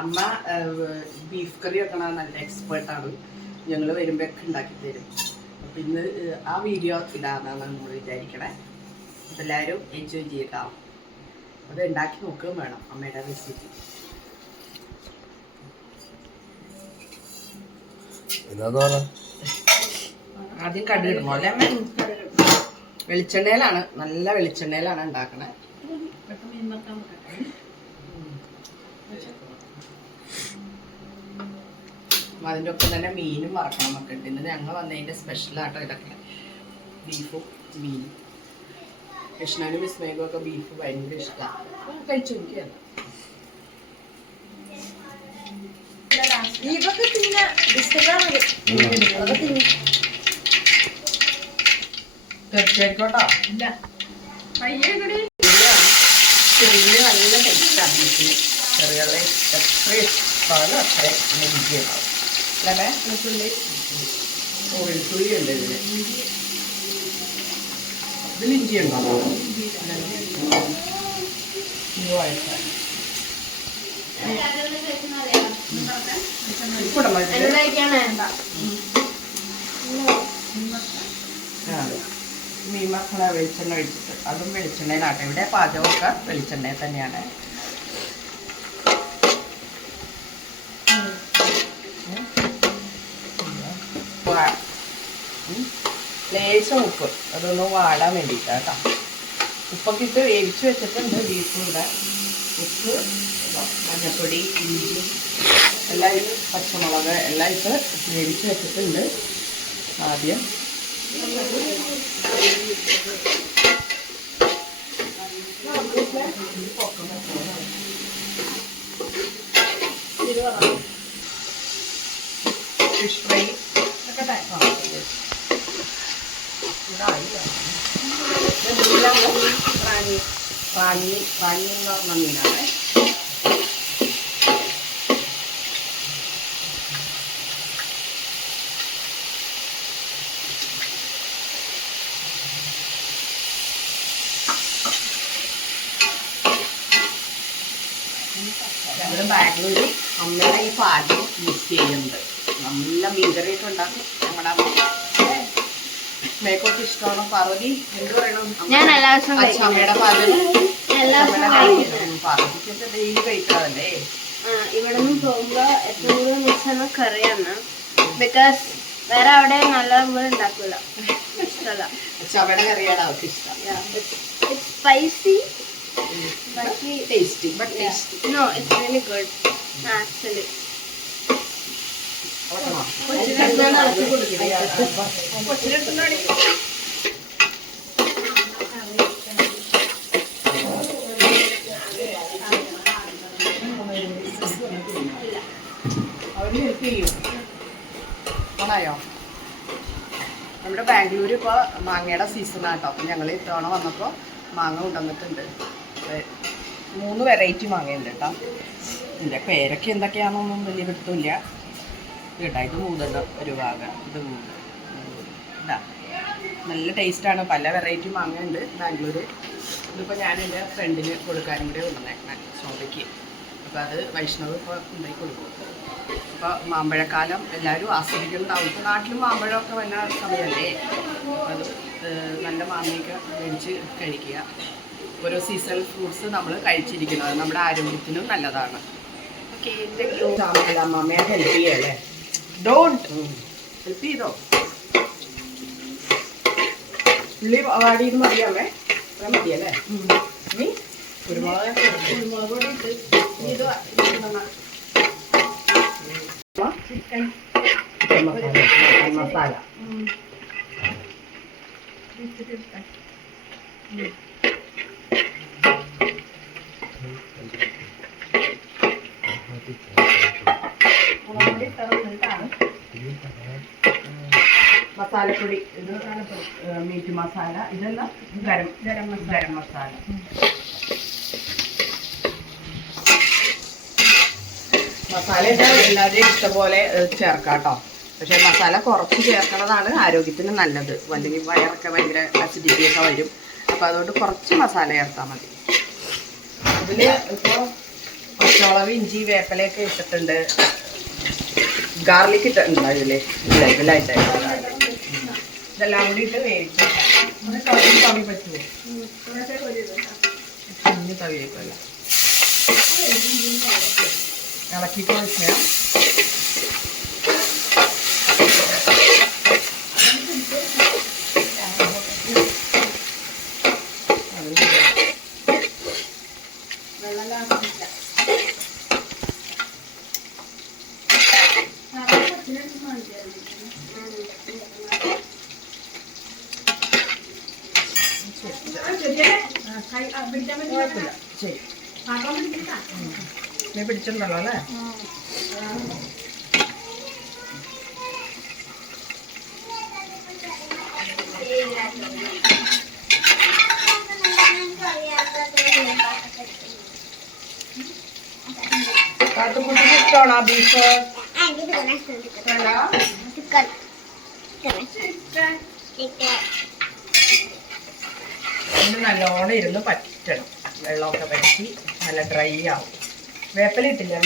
അമ്മ ബീഫ് കറി വെക്കണ നല്ല എക്സ്പേർട്ടാണ്. ഞങ്ങൾ വരുമ്പോഴൊക്കെ ഉണ്ടാക്കി തരും. അപ്പം ഇന്ന് ആ വീഡിയോ ഇടാന്നാണ് നമ്മൾ വിചാരിക്കണേ. എല്ലാവരും എൻജോയ് ചെയ്യട്ടോ. അത് ഉണ്ടാക്കി നോക്കുകയും വേണം അമ്മയുടെ റെസിപ്പി. ആദ്യം കടുക് ഇടണോ അല്ലേ അമ്മ? വെളിച്ചെണ്ണയിലാണ്, നല്ല വെളിച്ചെണ്ണയിലാണ് ഉണ്ടാക്കണേ. അതിൻ്റെ ഒപ്പം തന്നെ മീനും വറക്കണം എന്നൊക്കെ ഉണ്ട്. ഇന്ന് ഞങ്ങൾ വന്നതിൻ്റെ സ്പെഷ്യലാട്ടോ ഇതൊക്കെ, ബീഫും മീനും. കൃഷ്ണനും വിസ്മയക്കും ഒക്കെ ബീഫ് ഭയങ്കര ഇഷ്ടമാണ്. കഴിച്ചു നോക്കിയാണ്. ഇതൊക്കെ പിന്നെ തീർച്ചയായിക്കോട്ടോ. ഇല്ല ചെറിയ നല്ല ടേസ്റ്റാണ് ബീഫിന്. ചെറിയ എത്ര ഇഷ്ടമാണോ അത്ര രുചിയുണ്ടാവും അല്ലേ? വെളുത്തുള്ളി ഉണ്ട് ഇതിന്. ഇതിൽ ഇഞ്ചി ഉണ്ടോ? മീൻ മസാല വെളിച്ചെണ്ണ ഒഴിച്ചിട്ട്, അതും വെളിച്ചെണ്ണയിലാട്ടെ. ഇവിടെ പാചകമൊക്കെ വെളിച്ചെണ്ണയിൽ തന്നെയാണ്. ലേശം ഉപ്പ്, അതൊന്ന് വാടാൻ വേണ്ടിയിട്ടാണ് കേട്ടോ. ഉപ്പൊക്കെ ഇട്ട് വേവിച്ച് വെച്ചിട്ടുണ്ട് ബീഫിൻ്റെ. ഉപ്പ്, മഞ്ഞൾപ്പൊടി, ഇഞ്ചി എല്ലാം ഇട്ട്, പച്ചമുളക് എല്ലാം ഇട്ട് വേവിച്ച് വെച്ചിട്ടുണ്ട്. ആദ്യം ഫിഷ് ഫ്രൈ ഒക്കെ റാണി എന്ന് പറഞ്ഞ മീനാണ്. ഞങ്ങൾ ബാംഗ്ലൂർ അമ്മയുടെ ഈ പാചകം യൂസ് ചെയ്യുന്നുണ്ട്. നല്ല മീൻകറിയൊക്കെ ഉണ്ടാക്കും. നമ്മുടെ മേക്കൊക്കെ ഇഷ്ടമാണോ? പാർവതി എന്ത് പറയണം? അമ്മയുടെ പാചകം പാർവതിക്കൊക്കെ ഡെയിലി കഴിക്കാറല്ലേ? ഇവിടെ നിന്ന് പോകുമ്പോ ഏറ്റവും മിസ്സാണ് കറിയാണ്. ബിക്കോസ് വേറെ അവിടെ നല്ല ഉണ്ടാക്കൂല, ഇഷ്ടമല്ല. അമ്മയുടെ കറിയാണ് അവർക്ക് ഇഷ്ടം. Spicy, tasty, but tasty. No, it's really good actually. നമ്മുടെ ബാംഗ്ലൂർ ഇപ്പോൾ മാങ്ങയുടെ സീസണാട്ടോ. അപ്പം ഞങ്ങൾ ഇത്തവണ വന്നപ്പോൾ മാങ്ങ കൊണ്ടുവന്നിട്ടുണ്ട്. 3 വെറൈറ്റി മാങ്ങയുണ്ട് കേട്ടോ. ഇതിൻ്റെ പേരൊക്കെ എന്തൊക്കെയാണെന്നൊന്നും വലിയ പിടുത്തമില്ല കേട്ടോ. ഇത് 3 ഒരു ഭാഗം, ഇത് 3 ഇതാ. നല്ല ടേസ്റ്റാണ്. പല വെറൈറ്റി മാങ്ങയുണ്ട് ബാംഗ്ലൂർ. ഇതിപ്പോൾ ഞാൻ എൻ്റെ ഫ്രണ്ടിന് കൊടുക്കാനും കൂടെ വന്നേക്കണേ, സോദയ്ക്ക്. അപ്പോൾ അത് വൈഷ്ണവ് ഇപ്പോൾ ഉണ്ടാക്കി കൊടുക്കും. അപ്പോൾ മാമ്പഴക്കാലം എല്ലാവരും ആസ്വദിക്കുന്നുണ്ടാവും. ഇപ്പോൾ നാട്ടിലും മാമ്പഴമൊക്കെ വന്ന സമയമല്ലേ. അത് നല്ല മാങ്ങയൊക്കെ മേടിച്ച് കഴിക്കുക. ഓരോ സീസണൽ ഫ്രൂട്ട്സ് നമ്മൾ കഴിച്ചിരിക്കുന്നത് നമ്മുടെ ആരോഗ്യത്തിനും നല്ലതാണ്. ഓക്കെ, അമ്മമ്മയെ ഹെൽപ്പ് ചെയ്യല്ലേ? ഡോണ്ട് ഹെൽപ്പ് ചെയ്തോ. ഉള്ളി വാടിയത് മതിയാമേ? മതിയല്ലേ? നീ കുരുമുളക് പൊടി ഇട്ട് ഇത് ചിക്കൻ മസാല മസാലപ്പൊടി, ഇത് മീറ്റ് മസാല, ഇതെല്ലാം ഗരം മസാല. മസാല എല്ലാവരെയും ഇഷ്ടംപോലെ ചേർക്കാം കേട്ടോ. പക്ഷേ മസാല കുറച്ച് ചേർക്കണതാണ് ആരോഗ്യത്തിന് നല്ലത്. അല്ലെങ്കിൽ വയറൊക്കെ ഭയങ്കര അസിഡിറ്റിയൊക്കെ വരും. അപ്പോൾ അതുകൊണ്ട് കുറച്ച് മസാല ചേർത്താൽ മതി. ഇതിൽ ഇപ്പോൾ പച്ചമുളക് ഇഞ്ചി വേപ്പിലയൊക്കെ ഇട്ടിട്ടുണ്ട്. ഗാർലിക് ഇട്ടിട്ടുണ്ടോ ഇതില്? ഇല്ല, ഇതിലായിട്ടായിരുന്നു. ഇതെല്ലാം കൂടി ഇട്ട് വേവിച്ചു. തവി പറ്റുമോ? കുഞ്ഞു തവിയേക്കല്ല, ഇളക്കിക്കോ വെച്ചാൽ. കുഴപ്പമില്ല, ശരി. നീ പിടിച്ചിട്ടുണ്ടല്ലോ അല്ലേ? കാട്ടുകുട്ടിക്ക് ഇഷ്ടമാണോ ബീഫ്? ഇത് നല്ലോണം ഇരുന്ന് പറ്റണം. വെള്ളമൊക്കെ പറ്റി നല്ല ഡ്രൈ ആവും. വേപ്പില ഇട്ടില്ല?